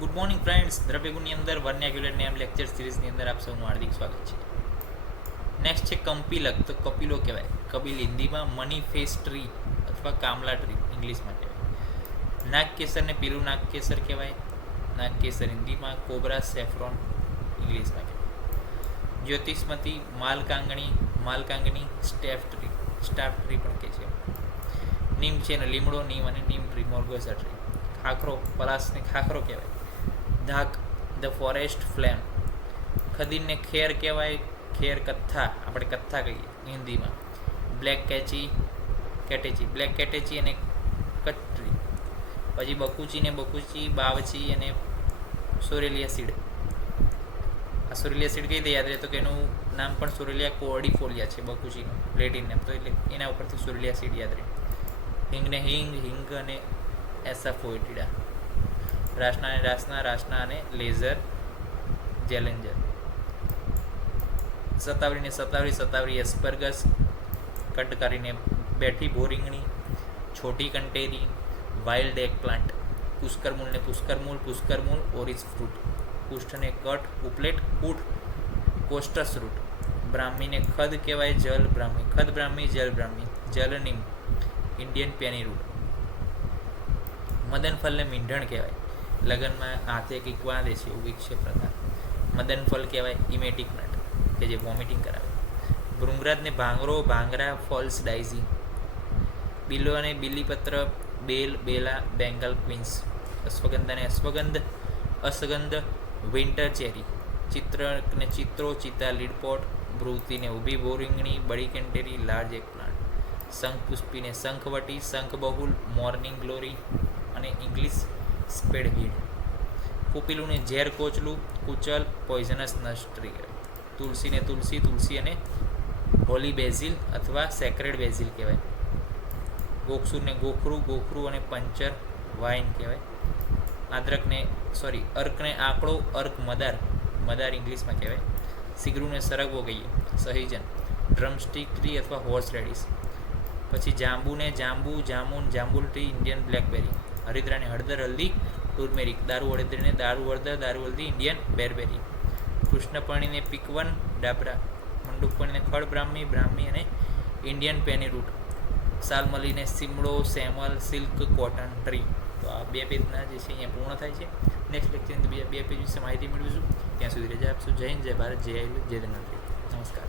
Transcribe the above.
Good morning friends, દ્રવ્યગુણની અંદર vernacular name lecture સિરીઝની અંદર આપ સૌનું હાર્દિક સ્વાગત છે. નેક્સ્ટ છે કંપીલક. તો કપિલો કહેવાય. કપિલ હિન્દીમાં મની ફેસ ટ્રી અથવા કામલા ટ્રી ઇંગ્લિશમાં કહેવાય. નાગકેસરને પીલું નાગકેસર કહેવાય. નાગકેસર હિન્દીમાં કોબરા સેફ્રોન ઇંગ્લિશમાં કહેવાય. જ્યોતિષમતી માલકાંગણી સ્ટાફ ટ્રી પણ કહે છે. નીમ છે ને લીમડો નીમ અને નીમ ટ્રી મોર્ગોસા ટ્રી. ખાખરો પલાસને ખાખરો કહેવાય. ધાક ધ ફોરેસ્ટ ફ્લેમ. ખદીરને ખેર કહેવાય. ખેર કથ્થા આપણે કથ્થા કહીએ હિન્દીમાં. બ્લેક બ્લેક કેટેચી અને કટરી. પછી બકુચી બાવચી અને સોરેલિયા સીડ. આ સોરેલિયા સીડ કઈ રીતે યાદ રહે તો કે એનું નામ પણ સોરેલિયા કોર્ડિફોલિયા છે બકુચીનું લેટિન નામ, તો એટલે એના ઉપરથી સોરેલિયા સીડ યાદ રહે. હિંગને હિંગ અને એસાફોઇટિડા. રાસના અને લેઝર જેલેન્જર. સતાવરી એસ્પર્ગસ. કટકારીને બેઠી ભોરીંગણી. છોટી કંટેરી. Wild eggplant. પુષ્કરમૂળ ઓરિસ ફ્રૂટ. કુષ્ઠને કટ ઉપલેટ કૂઠ કોસ્ટસ રૂટ. બ્રાહ્મીને ખદ કહેવાય. ખદ બ્રાહ્મી જલ બ્રાહ્મી. જલનીમ ઇન્ડિયન પેની રૂટ. મદનફલને મીંઢણ કહેવાય. લગ્નમાં હાથે કંઈક વાંધે છે એવું કંઈક છે પ્રકાર. મદનફલ કહેવાય. ઇમેટિક નટ કે જે વોમિટિંગ કરાવે. ભૃંગરાજને ભાંગરા ફોલ્સ ડાઇઝી. બિલો અને બિલીપત્ર બેલા બેંગાલ ક્વીન્સ. અશ્વગંધાને અસગંધ વિન્ટર ચેરી. ચિત્તા લીડપોટ. ભૃતિને ઊભી બોરિંગણી બળી કેન્ટેરી લાર્જ એક પ્લાન્ટ. શંખપુષ્પીને શંખવટી શંખબહુલ મોર્નિંગ ગ્લોરી અને ઇંગ્લિશ સ્પેડવીડ. પુપીલુને ઝેર કોચલું કુચલ પોઈઝનસ નસ્ટ્રી. તુલસીને તુલસી અને હોલી બેઝિલ અથવા સેક્રેડ બેઝિલ કહેવાય. ગોખસુરને ગોખરું અને પંચર વાઇન કહેવાય. અર્કને આંકડો મદાર ઇંગ્લિશમાં કહેવાય. સિગરૂને સરગવો કહીએ. સહીજન ડ્રમસ્ટિક ટ્રી અથવા હોર્સ રેડિસ. પછી જાંબુન જાંબુલ ટ્રી ઇન્ડિયન બ્લેકબેરી. હરિદ્રાને હળદર હલ્દી ટુર્મેરિક. દારૂ હળદી ઇન્ડિયન બેરબેરી. કૃષ્ણપર્ણીને પીકવન ડાબરા. મંડુકપર્ણીને ખડ બ્રાહ્મી અને ઇન્ડિયન પેની રૂટ. સાલમલીને સીમડો સેમલ સિલ્ક કોટન ટ્રી. તો આ 2 પેજના જે છે અહીંયા પૂર્ણ થાય છે. નેક્સ્ટ લેક્ચરની અંદર બીજા 2 પેજ વિશે માહિતી મેળવીશું. ત્યાં સુધી રજા આપશું. જય હિન્દ, જય ભારત, જય આયુર્વેદ, જય ધન્વંતરી. નમસ્કાર.